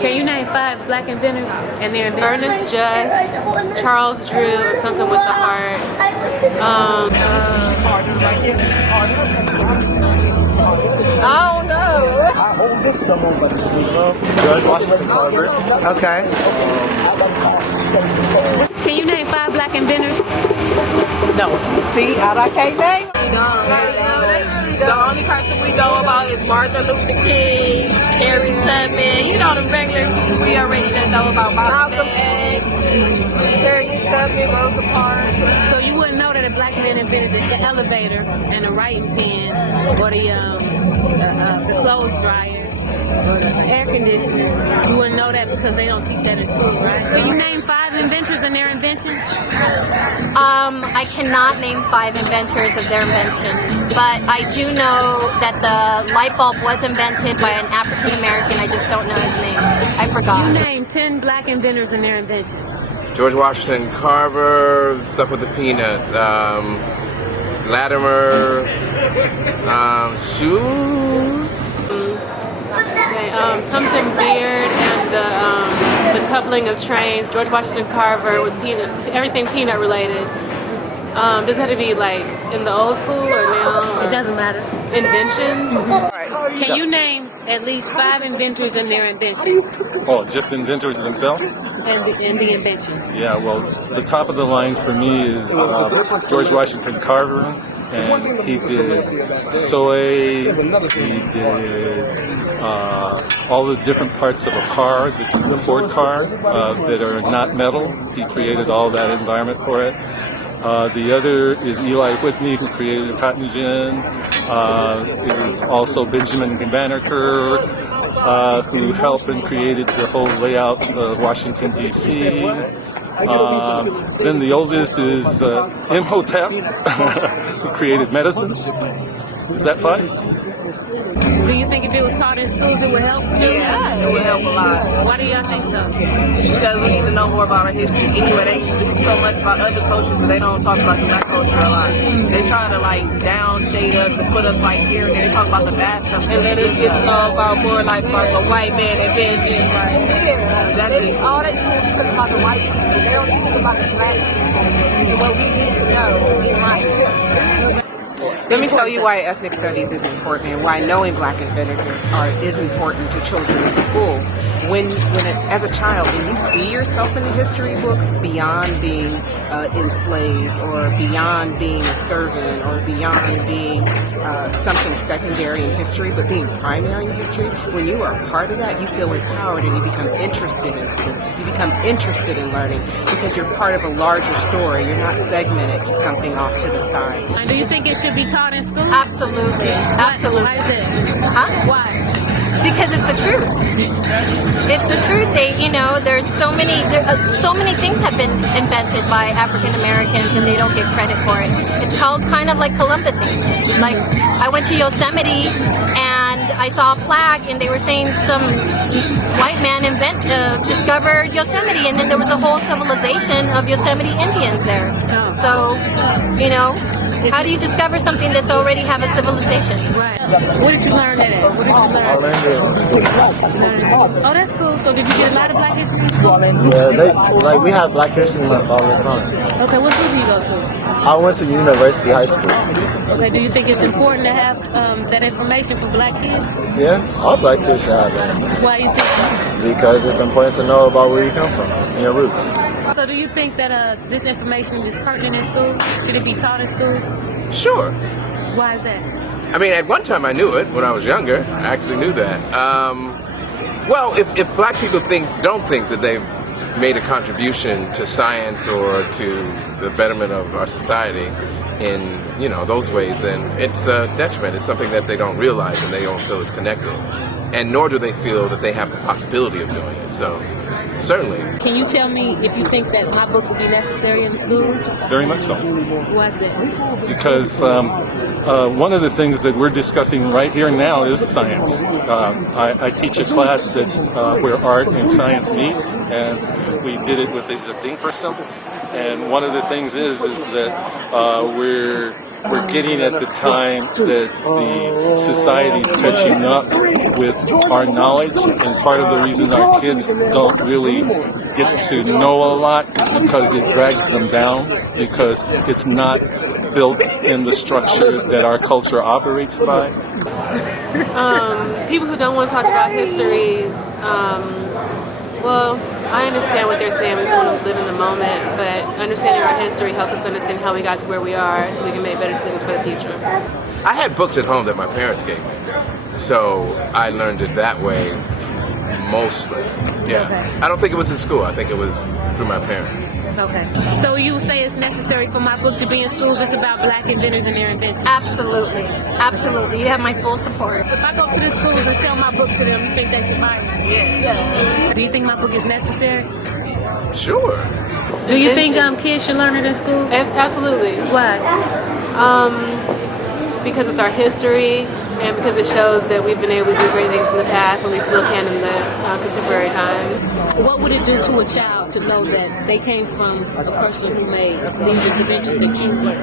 Can you name 5 black inventors and their inventions? Ernest Just, Charles Drew, and something with the heart. I don't know. George Washington Carver. Okay. Can you name 5 black inventors? No. See, I can't name. The only person we know about is Martin Luther King, Harry Tubman. You know the regular people we already know about Malcolm X, Harry Tubman, Rosa Parks. So you wouldn't know that a black man invented the elevator and the writing pen or the clothes dryer or the air conditioner. You wouldn't know that because they don't teach that in school, right? Can you name 5 inventors and their inventions? I cannot name 5 inventors of their inventions, but I do know that the light bulb was invented by an African American. I just don't know his name. I forgot. You name 10 black inventors and their inventions. George Washington Carver, stuff with the peanuts, Latimer, shoes. Okay, something weird and the coupling of trains. George Washington Carver with peanut, everything peanut related. Does it have to be like in the old school or now? It doesn't matter. Inventions. Can you name at least 5 inventors and their inventions? Oh, just inventors themselves? And the inventions. Yeah, well, the top of the line for me is George Washington Carver, and he did soy, he did all the different parts of a car, that's the Ford car, that are not metal. He created all that environment for it. The other is Eli Whitney, who created the cotton gin. Is also Benjamin Banneker, who helped and created the whole layout of Washington, D.C. Then the oldest is Imhotep, who created medicine. Is that 5? Do you think if it was taught in schools it would help? yeah, it would help a lot. Why do y'all think so? Because we need to know more about our history. Anyway, they do so much about other cultures, but they don't talk about the black culture a lot. They try to like downshade us and put us like here and there. They talk about the bad stuff. And let us get to know about more like the white man inventions. Yeah, that's it. All they do is talk about the white people. They don't think about the black people. What we need to know in my history. Let me tell you why ethnic studies is important and why knowing black inventors is important to children in school. As a child, when you see yourself in the history books beyond being enslaved or beyond being a servant or beyond being something secondary in history, but being primary in history, when you are a part of that, you feel empowered and you become interested in school. You become interested in learning because you're part of a larger story. You're not segmented to something off to the side. And do you think it should be taught in school? Absolutely. Absolutely. Why is it? Huh? Why? Because it's the truth. It's the truth. There's so many things have been invented by African Americans and they don't get credit for it. It's called kind of like Columbusing. Like I went to Yosemite and I saw a plaque and they were saying some white man discovered Yosemite, and then there was a whole civilization of Yosemite Indians there. So, how do you discover something that's already have a civilization? Right. Where did you learn that at? Where did you learn? I learned it in school. Oh, that's cool. So did you get a lot of black history in school? Yeah, we have Black History Month all the time. Okay, what school do you go to? I went to University High School. Okay, do you think it's important to have that information for black kids? Yeah, all black kids should have that. Why do you think so? Because it's important to know about where you come from and your roots. So do you think that this information is pertinent in school? Should it be taught in school? Sure. Why is that? I mean, at one time I knew it when I was younger. I actually knew that. Well, if black people don't think that they've made a contribution to science or to the betterment of our society in those ways, then it's a detriment. It's something that they don't realize and they don't feel is connected, and nor do they feel that they have the possibility of doing it. So certainly. Can you tell me if you think that my book would be necessary in school? Very much so. Why is that? Because one of the things that we're discussing right here now is science. I teach a class that's where art and science meets, and we did it with these Dinker symbols. And one of the things is that we're we're getting at the time that the society's catching up with our knowledge, and part of the reason our kids don't really get to know a lot is because it drags them down, because it's not built in the structure that our culture operates by. People who don't want to talk about history, well, I understand what they're saying. We want to live in the moment, but understanding our history helps us understand how we got to where we are, so we can make better decisions for the future. I had books at home that my parents gave me, so I learned it that way mostly. Yeah, Okay. I don't think it was in school. I think it was through my parents. Okay. So you would say it's necessary for my book to be in schools? It's about Black inventors and their inventions. Absolutely. Absolutely. You have my full support. If I go to the schools and sell my book to them, you think they should buy it? Yes. Do you think my book is necessary? Sure. Do you think kids should learn it in school? Absolutely. Why? Because it's our history, and because it shows that we've been able to do great things in the past, and we still can in the contemporary time. What would it do to a child to know that they came from a person who made these inventions that you made?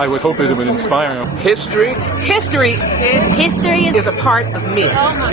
I would hope it would inspire them. History. History History is is a part of me. Oh my